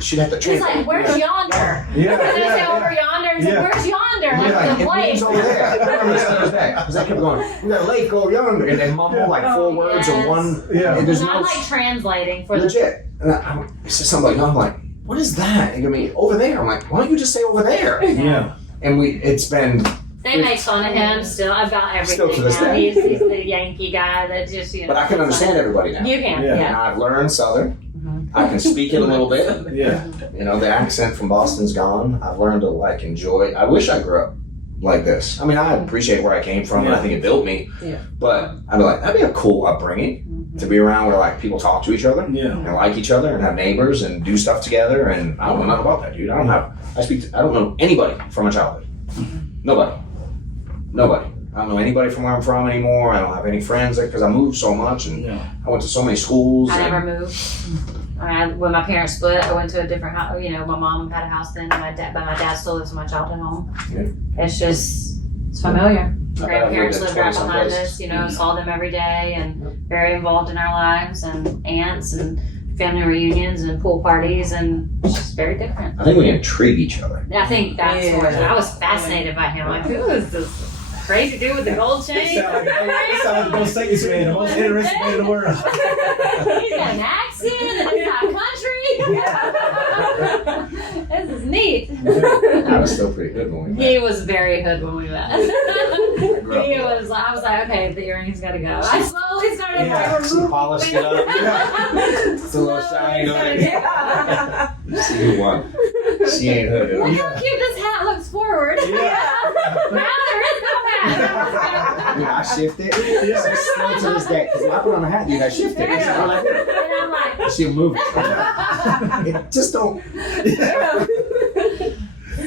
She'd have to He's translate. like, "Where's yonder?" They say over yonder. He's like, "Where's yonder?" Like the It means place. over there. I remember saying that because I kept going, "We got a lake over yonder," and they mumble like 4 words in one. Yeah. And there's I'm no like translating for the. legit. And it's just something like, I'm like, "What is that?" And I mean, over there. I'm like, "Why don't you just say over there?" Yeah. And it's been. They make fun of him still about everything. Still to this now. day. He's the Yankee guy that just But I can understand everybody now. You can, Yeah. And I've learned Southern. I can speak it a little bit. Yeah. You know, the accent from Boston's gone. I've learned to enjoy. I wish I grew up like this. I mean, I appreciate where I came from, and I think it built me. Yeah. But I'd be like, that'd be a cool upbringing to be around where people talk to each other Yeah. and like each other and have neighbors and do stuff together. And I don't know nothing about that, dude. I don't know anybody from my childhood. Nobody. Nobody. I don't know anybody from where I'm from anymore. I don't have any friends because I moved so much and I went to so many schools. I never moved. When my parents split, I went to a different house. You know, my mom had a house then, and my dad still lives in my childhood home. Yeah. It's familiar. Grandparents lived right behind us. You know, saw them every day and very involved in our lives, and aunts and family reunions and pool parties, and it's just very different. I think we intrigue each other. I think that's what I was fascinated by him. Like, who is this crazy dude with the gold chain? It sounds like the most famous man, the most interesting man in the world. He's got an accent and he's got country. This is neat. I was still pretty good when we met. He was very hood when we met. I was like, okay, the earrings gotta go. I slowly started She polished it up. It's a little shiny on it. See who won. She ain't hooded. Look how cute this hat looks forward. Now there is no hat. Dude, I shifted. So still to this day. Because when I put on a hat, dude, I shifted. And I'm like, she'll move it. It just don't.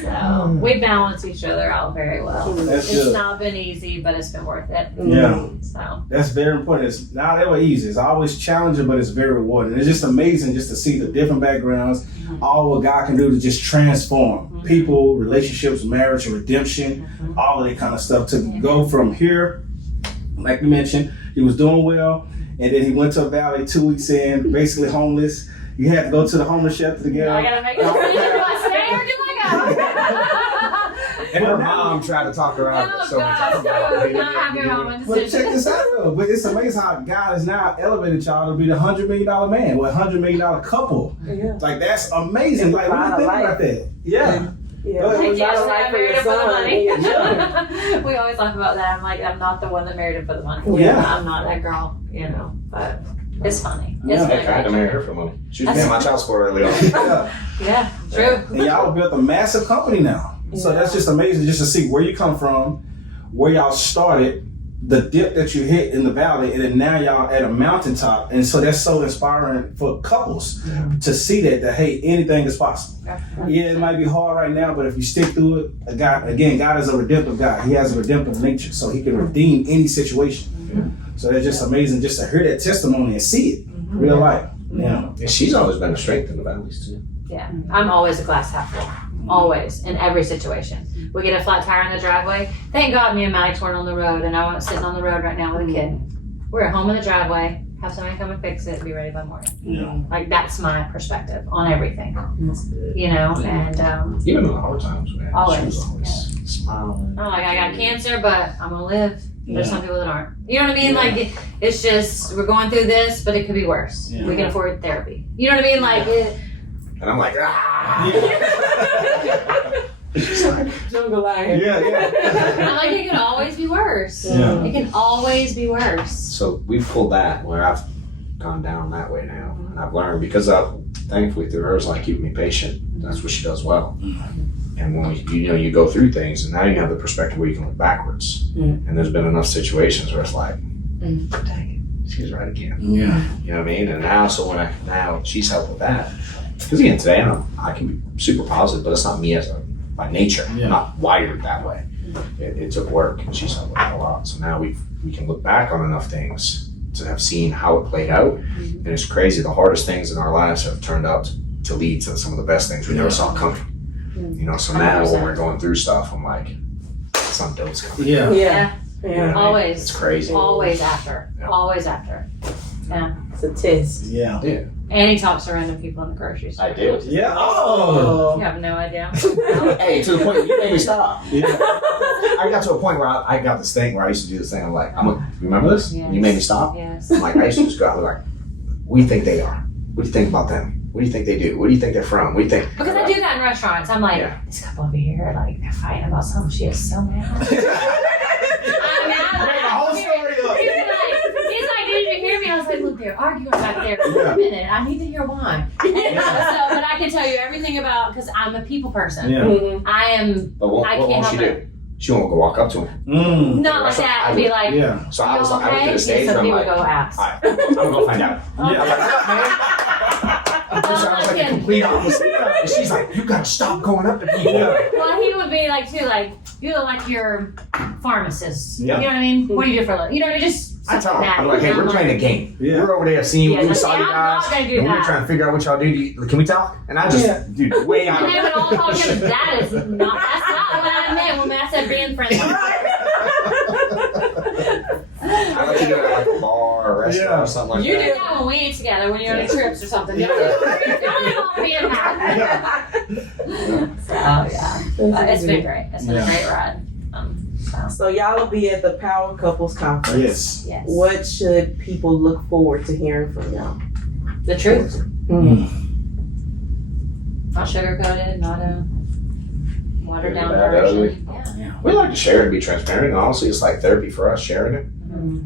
So we balance each other out very well. That's It's good. not been easy, but it's been worth it. Yeah. So That's very important. It's not ever easy. It's always challenging, but it's very rewarding. It's just amazing just to see the different backgrounds, all what God can do to just transform people, relationships, marriage, redemption, all of that kind of stuff. To go from here, like you mentioned, he was doing well, and then he went to a valley 2 weeks in, basically homeless. You had to go to the homeless shelter together. I gotta make a decision. Do I stay or do I go? And her mom tried to talk her out of it. So Not having a moment But check decision. this out though. But it's amazing how God has now elevated y'all to be the $100 million man, or $100 million couple. Yeah. Like that's amazing. Like what do you think about that? Yeah. Yeah. Go ahead. It's not a Yes, life I for married your him for the son money. and your children. We always talk about that. I'm like, I'm not the one that married him for the money. Yeah. I'm not that girl, you know. But it's funny. It's Yeah. funny. I had to marry her for money. She was paying my child support early on. Yeah. Yeah, true. And y'all built a massive company now. So that's just amazing just to see where you come from, where y'all started, the dip that you hit in the valley, and then now y'all at a mountaintop. And so that's so inspiring for couples to see that hey, anything is possible. Yeah, it might be hard right now, but if you stick through it, God is a redemptive God. He has a redemptive nature, so he can redeem any situation. So that's just amazing just to hear that testimony and see it real life. Yeah. And she's always been a strength in the valleys too. Yeah, I'm always a glass half full. Always, in every situation. We get a flat tire in the driveway. Thank God me and Maddox weren't on the road, and I'm sitting on the road right now with a kid. We're at home in the driveway, have somebody come and fix it, and be ready by morning. Yeah. Like, that's my perspective on everything. You know, and Even in the hard times, man. Always. She was always smiling. I'm like, I got cancer, but I'm gonna live. There's Yeah. some people that aren't. You know what I mean? Yeah. Like, it's just, we're going through this, but it could be worse. Yeah. We can afford therapy. You know what I mean? Like, And I'm like, ah. Jungle lion. Yeah. I'm like, it can always be worse. Yeah. It can always be worse. So we've pulled that where I've gone down that way now. And I've learned because thankfully through hers, like keeping me patient. That's what she does well. And when you go through things, and now you have the perspective where you can look backwards. And there's been enough situations where it's like, dang it, she's right again. Yeah. You know what I mean? And now, now she's helped with that. Because again, today I can be super positive, but it's not me by nature. Yeah. I'm not wired that way. It took work, and she's helped with that a lot. So now we can look back on enough things to have seen how it played out. And it's crazy. The hardest things in our lives have turned out to lead to some of the best things we never saw coming. You know, so now when we're going through stuff, I'm like, some dope's coming. Yeah. Yeah. You know Yeah. what I mean? Always. It's crazy. Always after. Yeah. Always after. Yeah. It's a test. Yeah. And he talks to random people in the grocery store. I do. Yeah. Oh. You have no idea. Hey, to the point where you made me stop. Yeah. I got to a point where I got this thing where I used to do this thing. I'm like, remember this? Yes. You made me stop. Yes. I'm like, I used to just go out and be like, what do you think they are? What do you think about them? What do you think they do? What do you think they're from? What do you think? Because I do that in restaurants. I'm like, Yeah. this couple over here, like, they're fighting about something. She is so mad. Bring the whole story up. He's like, did you hear me? I was like, look, they're arguing back there. Wait Yeah. a minute, I need to hear why. But I can tell you everything about, because I'm a people person. Yeah. Mm-hmm. I am, But what I won't can't she help do? She won't go walk up to him. not like that, and be like, Yeah. So you I was like, I went to okay? the stage where I'm Somebody like, would go ask. all right, I'm gonna go find out. So I was like a complete opposite. And she's like, you gotta stop going up to people. Yeah. Well, he would be like, too, like, you look like you're pharmacists. Yeah. You know what I mean? What do you do for a living? You know, just I tell stuff them, like that. I'm like, hey, we're playing a game. Yeah. We're over there seeing Yeah, we saw you I'm guys, not gonna do and we're that. trying to figure out what y'all do. Can we talk? And I just, dude, way out And of they would all talk to him. That's not what I meant when I said being friendly. I like to do it at like a bar or a restaurant or something like You that. do that when we eat together when you're on trips or something. Don't all be in that. So yeah, it's been great. It's been a great ride. So y'all will be at the Power Couples Conference. Yes. Yes. What should people look forward to hearing from y'all? The truth. Mm. Not sugar coated. Not a watered down Bad, version. ugly. Yeah. We like to share it and be transparent. And honestly, it's like therapy for us sharing it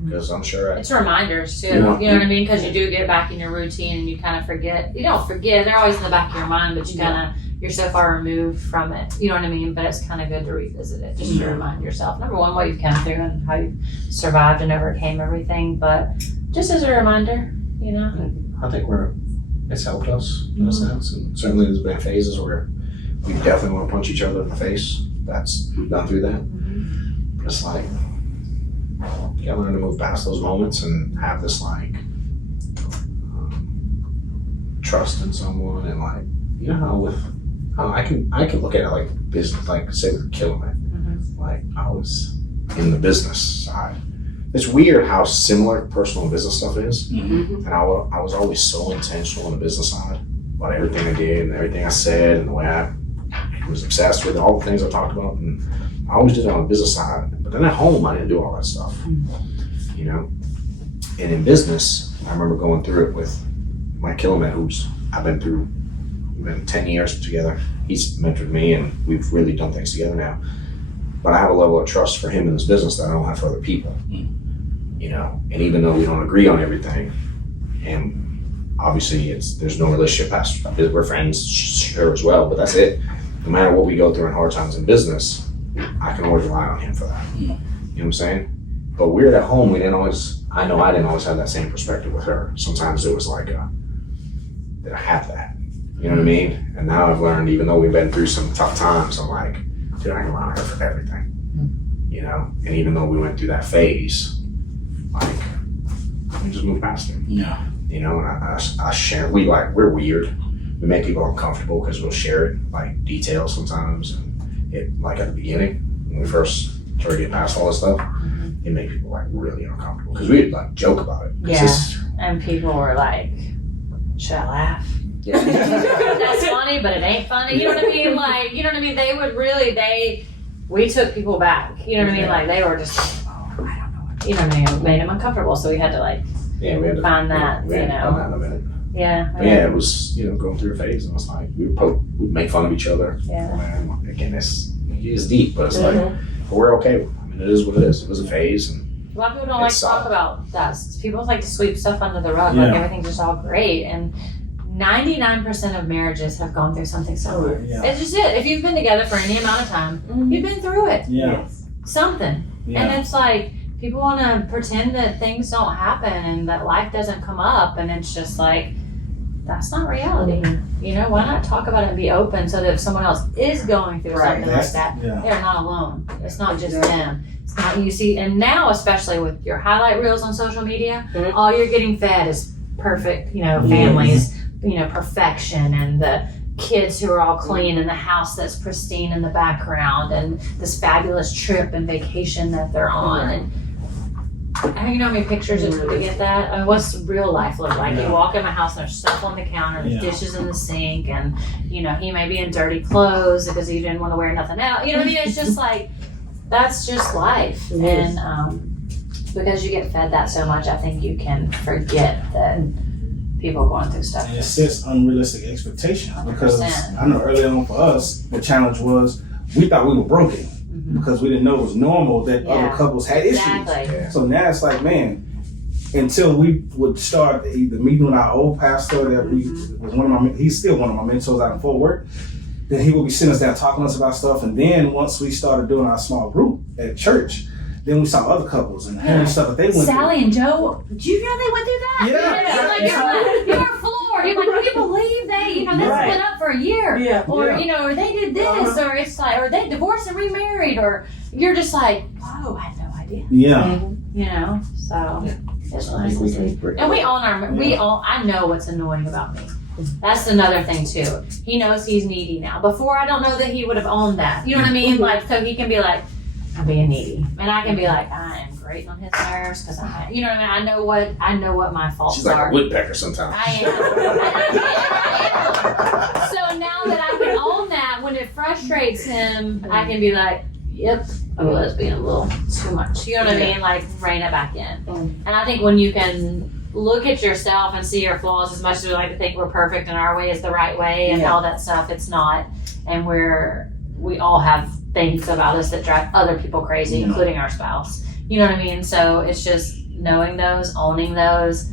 because I'm sure It's reminders too. Yeah. You know what I mean? Because you do get back in your routine and you kind of forget. You don't forget. They're always in the back of your mind, but you kind of you're so far removed from it. You know what I mean? But it's kind of good to revisit it just to remind yourself. Number one, what you've come through and how you've survived and overcame everything. But just as a reminder, you know. I think it's helped us in a sense, and certainly there's been phases where we definitely want to punch each other in the face. We've gone through that. But it's like you gotta learn to move past those moments and have this like trust in someone, and like you know how I can look at it like business, like say with Kilomet. Like I was in the business side. It's weird how similar personal and business stuff is. And I was always so intentional on the business side about everything I did and everything I said and the way I was obsessed with all the things I talked about. And I always did it on the business side. But then at home, I didn't do all that stuff, you know? And in business, I remember going through it with my Kilomet, we've been 10 years together. He's mentored me and we've really done things together now. But I have a level of trust for him in this business that I don't have for other people. You know, and even though we don't agree on everything, and obviously there's no relationship past, we're friends, sure, as well, but that's it. No matter what we go through in hard times in business, I can always rely on him for that. You know what I'm saying? But we're at home, I didn't always have that same perspective with her. Sometimes it was like that I have that. You know what I mean? And now I've learned, even though we've been through some tough times, I'm like, dude, I can rely on her for everything. You know? And even though we went through that phase, like, we just move past it. Yeah. You know, and I share, we're weird. We make people uncomfortable because we'll share it, like, details sometimes. And it, like, at the beginning, when we first started getting past all this stuff, it made people, like, really uncomfortable. Because we'd, like, joke about it. Yeah. And people were like, should I laugh? Yeah. That's funny, but it ain't funny. You know what I mean? Like, you know what I mean? They would really, we took people back. You know what I mean? Like, they were just like, oh, I don't know what, you know what I mean? It made them uncomfortable. So we had to, like, we had to find that, we hadn't you done know. that in a minute. Yeah. But yeah, it was, you know, going through a phase, and it's like, we'd make fun of each other. Yeah. And again, it's deep, but it's like, we're okay. I mean, it is what it is. It was a phase, and A lot of people don't like to talk about that. People like to sweep stuff under the rug, like everything's just all great. And 99% of marriages have gone through something similar. Yeah. It's just it. If you've been together for any amount of time, you've been through it. Yeah. Something. Yeah. And it's like, people want to pretend that things don't happen and that life doesn't come up. And it's just like, that's not reality. You know, why not talk about it and be open so that if someone else is going through something like that, they're not alone. It's not just them. It's not, you see, and now especially with your highlight reels on social media, all you're getting fed is perfect, you know, families, you know, perfection, and the kids who are all clean and the house that's pristine in the background and this fabulous trip and vacation that they're on. And you know how many pictures of people get that? I mean, what's real life look like? You walk in my house and there's stuff on the counter, there's dishes in the sink, and you know, he may be in dirty clothes because he didn't want to wear nothing else. You know what I mean? It's just like, that's just life. And because you get fed that so much, I think you can forget that people are going through stuff. And it sets unrealistic expectations, because 100%. I know early on for us, the challenge was we thought we were broken because we didn't know it was normal that other couples had issues. Exactly. So now it's like, man, until we would start the meeting with our old pastor that was he's still one of my mentors out in Fort Worth, then he would be sitting us down talking to us about stuff. And then once we started doing our small group at church, then we saw other couples and hearing stuff that they went Sally and Joe, do you know they went through that? Yeah. Like, you're floored. You're like, can you believe they, you know, they split up for for a year. Yeah. Or, or they did this, or it's like, or they divorced and remarried, or you're just like, whoa, I had no idea. Yeah. So it's I nice think to we see. can And I know what's annoying about me. That's another thing too. He knows he's needy now. Before, I don't know that he would have owned that. You know what I mean? Like, so he can be like, I'm being needy. And I can be like, I am grating on his nerves because you know what I mean? I know what my faults She's like are. a woodpecker sometimes. I am. So now that I can own that, when it frustrates him, I can be like, yep, I was being a little too much. You know what I mean? Like, rein it back in. And I think when you can look at yourself and see your flaws, as much as we like to think we're perfect and our way is the right way and all that stuff, it's not. And we all have things about us that drive other people crazy, including our spouse. You know what I mean? So it's just knowing those, owning those.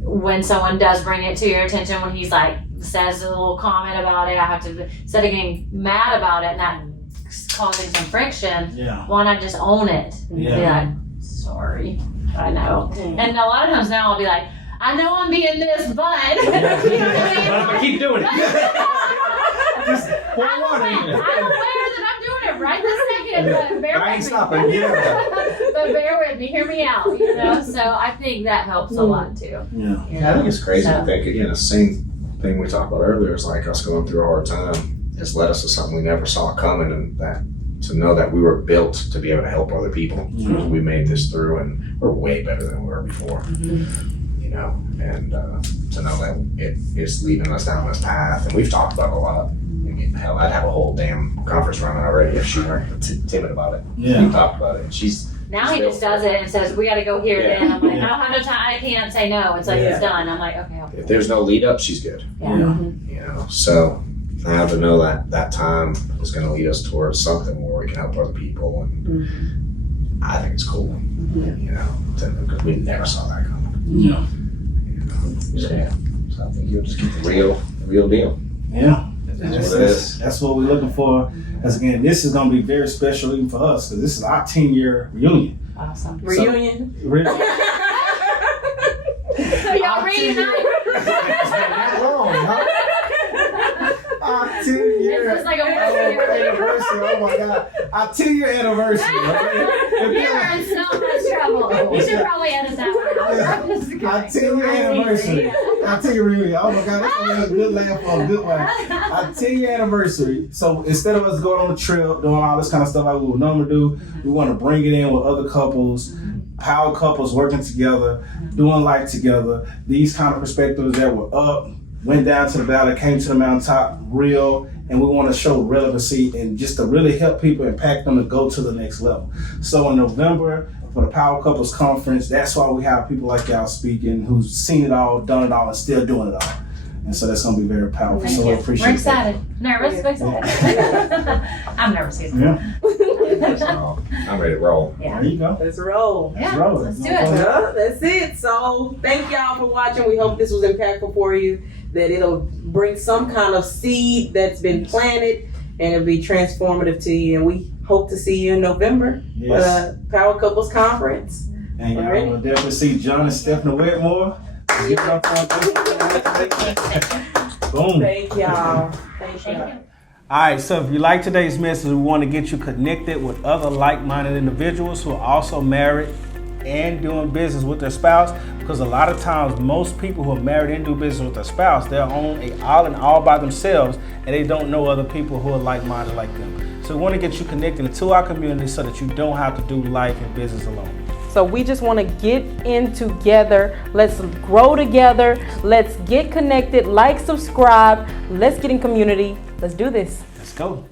When someone does bring it to your attention, when he's like, says a little comment about it, I have to, instead of getting mad about it and that causing some friction, why not just own it? Be like, sorry, I know. And a lot of times now I'll be like, I know I'm being this, but you know what I mean? But I'm gonna keep doing it. Just pour I'm water aware in it. that I'm doing it right this second, but bear I ain't with stopping. me. But bear with me, hear me out, So I think that helps a lot too. I think it's crazy to think, again, the same thing we talked about earlier is like us going through a hard time has led us to something we never saw coming, and that to know that we were built to be able to help other people. We made this through and we're way better than we were before. And to know that it is leading us down this path, and we've talked about it a lot. I mean, hell, I'd have a whole damn conference running already if she weren't timid about it. We talked about it, and she's now he just does it and says, we got to go here then. I'm like, I don't have no time, I can't say no. It's like, it's done. I'm like, okay. If there's no lead up, she's good. So now to know that time is going to lead us towards something where we can help other people, and I think it's cool. Because we never saw that coming. So I think you'll just keep the real deal. That's what we're looking for. Because again, this is going to be very special even for us, because this is our 10-year reunion. Awesome. Reunion. So y'all reunite? That long, huh? Our 10-year It's like a anniversary. Oh my God. Our 10-year anniversary. You're in so much trouble. You should probably edit that one out. Our 10-year anniversary. Our 10-year reunion. Oh my God, that's gonna be a good laugh for a good one. Our 10-year anniversary. So instead of us going on the trip, doing all this kind of stuff like we would normally do, we want to bring it in with other couples, power couples working together, doing life together. These kind of perspectives that were up, went down to the valley, came to the mountaintop, real, and we want to show relevancy and just to really help people, impact them to go to the next level. So in November, for the Power Couples Conference, that's why we have people like y'all speaking who's seen it all, done it all, and still doing it all. And so that's going to be very powerful. Thank so you. we appreciate We're excited. Nervous, but excited. I'm nervous. I'm ready to roll. There you go. Let's roll. Let's roll. Let's do it. That's it. So thank y'all for watching. We hope this was impactful for you, that it'll bring some kind of seed that's been planted and it'll be transformative to you. And we hope to see you in November for the Power Couples Conference. And y'all will definitely see John and Stephanie Wetmore. Boom. Thank y'all. Thank y'all. All right, so if you like today's message, we want to get you connected with other like-minded individuals who are also married and doing business with their spouse, because a lot of times most people who are married and do business with their spouse, they're on an all by themselves and they don't know other people who are like-minded like them. So we want to get you connected to our community so that you don't have to do life and business alone. So we just want to get in together. Let's grow together. Let's get connected. Like, subscribe. Let's get in community. Let's do this. Let's go.